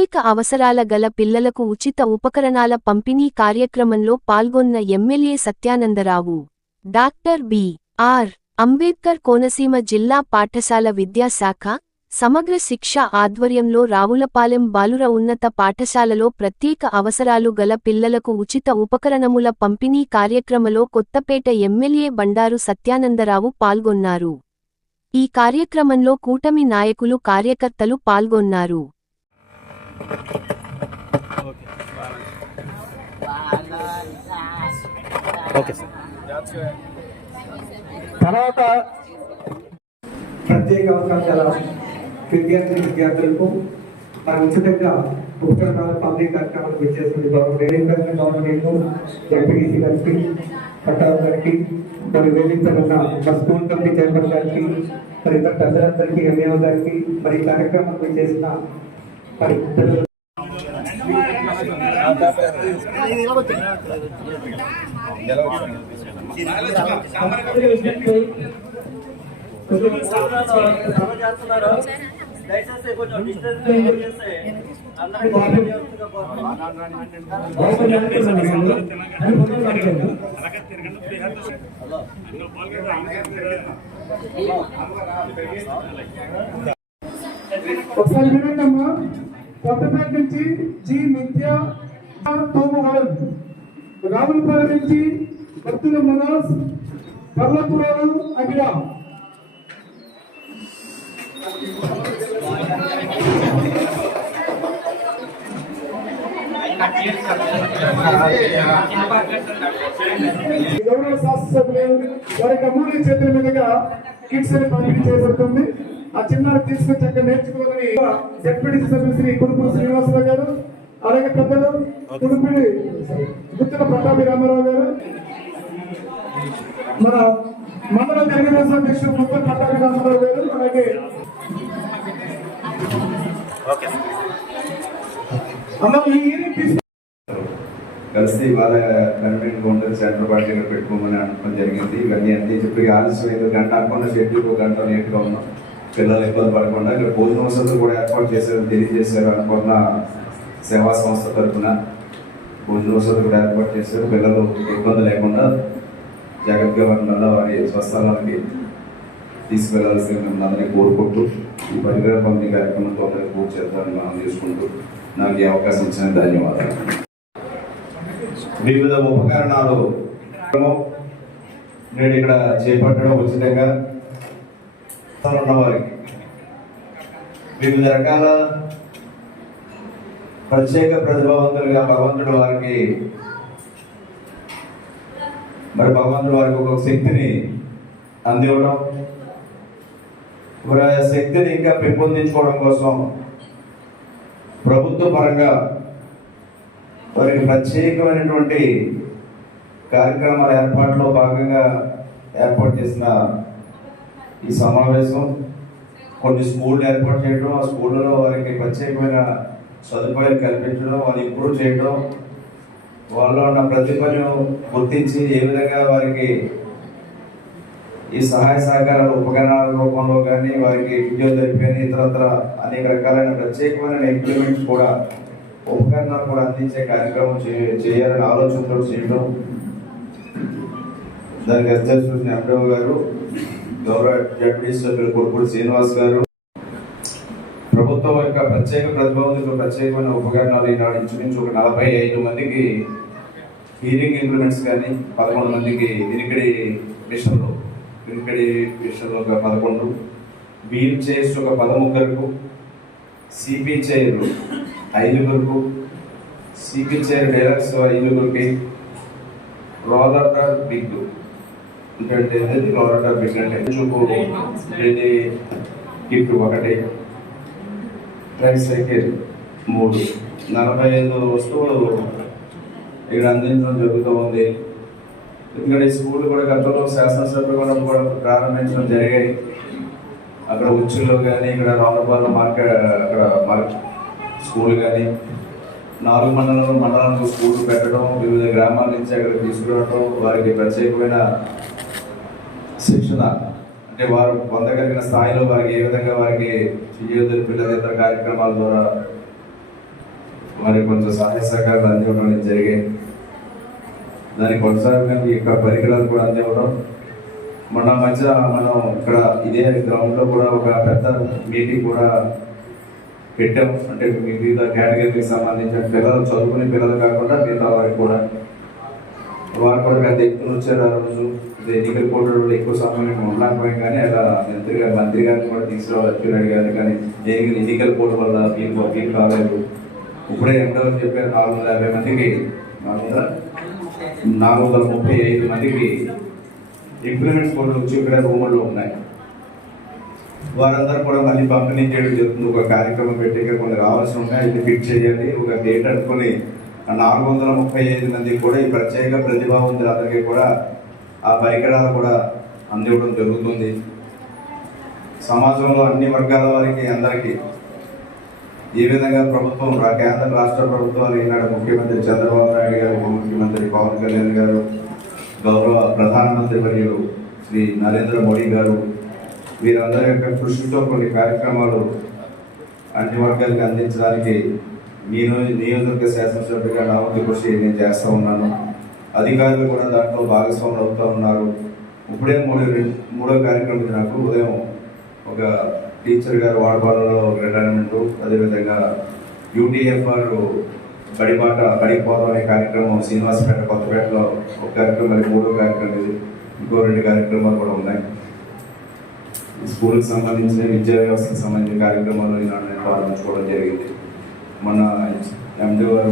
ప్రత్యేక అవసరాల గల పిల్లలకు ఉచిత ఉపకరణాల పంపిణీ కార్యక్రమంలో పాల్గొన్న MLA Satyananda Rao. Doctor B.R.. Ambedkar Konaseema జిల్లా పాఠశాల విద్యాశాఖ, సమగ్ర శిక్ష ఆధ్వర్యంలో రావులపాలెం బాలుర ఉన్నత పాఠశాలలో ప్రత్యేక అవసరాలు గల పిల్లలకు ఉచిత ఉపకరణముల పంపిణీ కార్యక్రమలో కొత్తపేట ఎమ్మెల్యే బండారు సత్యానందరావు పాల్గొన్నారు. ఈ కార్యక్రమంలో కూటమి నాయకులు కార్యకర్తలు పాల్గొన్నారు. తర్వాత ప్రత్యేక అవకాశాల విద్యార్థులకు ఉచితంగా ఉపకరణాల పంపిణీ కార్యక్రమాలు విచ్చేస్తుంది గవర్నమెంట్ ఎంపీడీసీ గారికి, పట్టాల గారికి, మరి వేదిక ఉన్న స్కూల్ కమిటీ చైర్మన్ గారికి, మరి ఇతర ప్రజలందరికీ, ఎంఏఓ గారికి, మరి ఈ కార్యక్రమాలు విచ్చేసిన మరి ఒకసారి వినండమ్మా. కొత్తపేట నుంచి జి నిత్య తోమవరం, రావులపాలెం నుంచి భక్తుల మనోజ్, కర్లపురాలు అఖిల. గౌరవ శాసనసభ్యులు వారికి అమూల్య చేతుల మీదుగా కిట్స్ అని పంపిణీ చేయబడుతుంది. ఆ చిన్నారి తీసుకొచ్చి అక్కడ నేర్చుకోవాలని జడ్పీటీసీ సభ్యులు శ్రీ కుడుపుడు శ్రీనివాసరావు గారు, అలాగే పెద్దలు కుడుపుడి గుత్తుల ప్రతాపి రామారావు గారు, మన మండల తెలుగుదేశం అధ్యక్షుడు ముత్తల ప్రతాపి రామారావు గారు, అలాగే కలిసి వాళ్ళ కన్వీన్ కౌంటర్ సెంటర్ పార్టీలో పెట్టుకోమని అనుకోవడం జరిగింది. ఇవన్నీ అన్ని చెప్పి ఆలస్యం గంట అనుకున్న షెడ్యూల్ ఒక గంట లేట్గా ఉన్నాం. పిల్లలు ఇబ్బంది పడకుండా ఇక్కడ భోజన వసతులు కూడా ఏర్పాటు చేశారు, తెలియజేశారు. అనుకున్న సేవా సంస్థ తరఫున భోజన వసతులు కూడా ఏర్పాటు చేశారు. పిల్లలు ఇబ్బంది లేకుండా జాగ్రత్తగా వారి స్వస్థలానికి తీసుకువెళ్లాల్సిన మిమ్మల్ని అందరినీ కోరుకుంటూ ఈ పరికర పంపిణీ కార్యక్రమంతో అందరికీ పూర్తి చేద్దామని మనం చేసుకుంటూ నాకు ఈ అవకాశం ఇచ్చిన ధన్యవాదాలు. వివిధ ఉపకరణాలు నేను ఇక్కడ చేపట్టడం ఉచితంగా ఉన్న వారికి వివిధ రకాల ప్రత్యేక ప్రతిభావంతులుగా భగవంతుడు వారికి ఒక శక్తిని అందివ్వడం, వారి శక్తిని ఇంకా పెంపొందించుకోవడం కోసం ప్రభుత్వ పరంగా వారికి ప్రత్యేకమైనటువంటి కార్యక్రమాల ఏర్పాటులో భాగంగా ఏర్పాటు చేసిన ఈ సమావేశం. కొన్ని స్కూళ్ళు ఏర్పాటు చేయడం, ఆ స్కూళ్ళలో వారికి ప్రత్యేకమైన సదుపాయాలు కల్పించడం, వారిని ఇంప్రూవ్ చేయడం, వాళ్ళలో ఉన్న ప్రతిభను గుర్తించి ఏ విధంగా వారికి ఈ సహాయ సహకారాల ఉపకరణాల రూపంలో కానీ వారికి ఫిజియోథెరపీ అని ఇతరత్ర అనేక రకాలైన ప్రత్యేకమైన ఇంప్లిమెంట్స్ కూడా ఉపకరణాలు కూడా అందించే కార్యక్రమం చేయాలని ఆలోచనతో చేయడం. దానికి అధ్యక్షులు చూసిన ఎండో గారు, గౌరవ జడ్పీటీసీ సభ్యులు కొడుకుడు శ్రీనివాస్ గారు, ప్రభుత్వం యొక్క ప్రత్యేక ప్రతిభావంతులకు ప్రత్యేకమైన ఉపకరణాలు ఈనాడు ఇంచుమించు ఒక 45 మందికి హీరింగ్ ఇంప్లిమెంట్స్ కానీ, 11 మందికి వినికిడి మిషన్లు ఒక 11, వీల్ చైర్స్ ఒక 13, CP chair 5, CP chair deluxe 5, roller big అంటే రోలర్ బిగ్ అంటే చూపు గిఫ్ట్ 1, ట్రైసైకిల్ 3, 45 వస్తువులు ఇక్కడ అందించడం జరుగుతూ ఉంది. ఎందుకంటే ఈ స్కూల్ కూడా గతంలో శాసనసభ్యులు కూడా ప్రారంభించడం జరిగాయి. అక్కడ ఉచ్చులో కానీ, ఇక్కడ రావులపాలెం మార్కెట్ అక్కడ స్కూల్ కానీ, 4 మండలాలకు స్కూల్ పెట్టడం, వివిధ గ్రామాల నుంచి అక్కడ తీసుకురావడం, వారికి ప్రత్యేకమైన శిక్షణ అంటే వారు పొందగలిగిన స్థాయిలో వారికి ఏ విధంగా వారికి ఫిజియోథెరపీ ఇతర కార్యక్రమాల ద్వారా మరి కొంచెం సహాయ సహకారాలు అందివ్వడం అనేది జరిగాయి. దానికి కొనసాగంగా ఈ యొక్క పరికరాలు కూడా అందివ్వడం. మొన్న మధ్య మనం ఇక్కడ ఇదే గ్రౌండ్లో కూడా ఒక పెద్ద మీటింగ్ కూడా పెట్టాం. అంటే వివిధ కేటగిరీకి సంబంధించిన పిల్లలు, చదువుకునే పిల్లలు కాకుండా మిగతా వారికి కూడా వారు కూడా పెద్ద ఎత్తున వచ్చారు. ఆ రోజు ఎన్నికల కోడ్లో ఎక్కువ సమయం ఉండకపోయాం, కానీ అలా మంత్రి గారిని కూడా తీసుకురావాలి అచ్చెన్నాయుడు గారిని. కానీ ఎన్నికల కోడ్ వల్ల వీలు కాలేదు. ఇప్పుడే ఎంతవరకు చెప్పారు, 450 మందికి 435 మందికి ఇంప్లిమెంట్స్ కోడ్లు వచ్చి ఇక్కడ రూముల్లో ఉన్నాయి. వారందరూ కూడా మళ్ళీ పంపిణీ చేయడం జరుగుతుంది. ఒక కార్యక్రమం పెట్టి కొన్ని రావాల్సి ఉన్నాయి, ఇది ఫిట్ చేయాలి. ఒక డేట్ అనుకుని 435 మందికి కూడా ఈ ప్రత్యేక ప్రతిభావంతులందరికీ కూడా ఆ పరికరాలు కూడా అందివ్వడం జరుగుతుంది. సమాజంలో అన్ని వర్గాల వారికి అందరికీ ఈ విధంగా ప్రభుత్వం, కేంద్ర రాష్ట్ర ప్రభుత్వాలు, ఈనాడు ముఖ్యమంత్రి చంద్రబాబు నాయుడు గారు, ఉప ముఖ్యమంత్రి పవన్ కళ్యాణ్ గారు, గౌరవ ప్రధానమంత్రి మరియు శ్రీ నరేంద్ర మోడీ గారు, వీరందరి యొక్క కృషితో కొన్ని కార్యక్రమాలు అన్ని వర్గాలకు అందించడానికి నియోజకవర్గ శాసనసభ్యుడిగా నా వంతు కృషి నేను చేస్తూ ఉన్నాను. అధికారులు కూడా దాంట్లో భాగస్వాములు అవుతూ ఉన్నారు. ఇప్పుడే మూడో కార్యక్రమం నాకు ఉదయం ఒక టీచర్ గారు వాడపాలలో రిటైర్మెంట్, అదేవిధంగా యూటీఎఫ్ఆర్ బడిపోవడం అనే కార్యక్రమం శ్రీనివాసపేట కొత్తపేటలో ఒక కార్యక్రమం, మరి మూడో కార్యక్రమం ఇది. ఇంకో 2 కార్యక్రమాలు కూడా ఉన్నాయి. స్కూల్కి సంబంధించిన విద్యా వ్యవస్థకు సంబంధించిన కార్యక్రమాలు ఈనాడు నేను ప్రారంభించుకోవడం జరిగింది. మన ఎండి గారు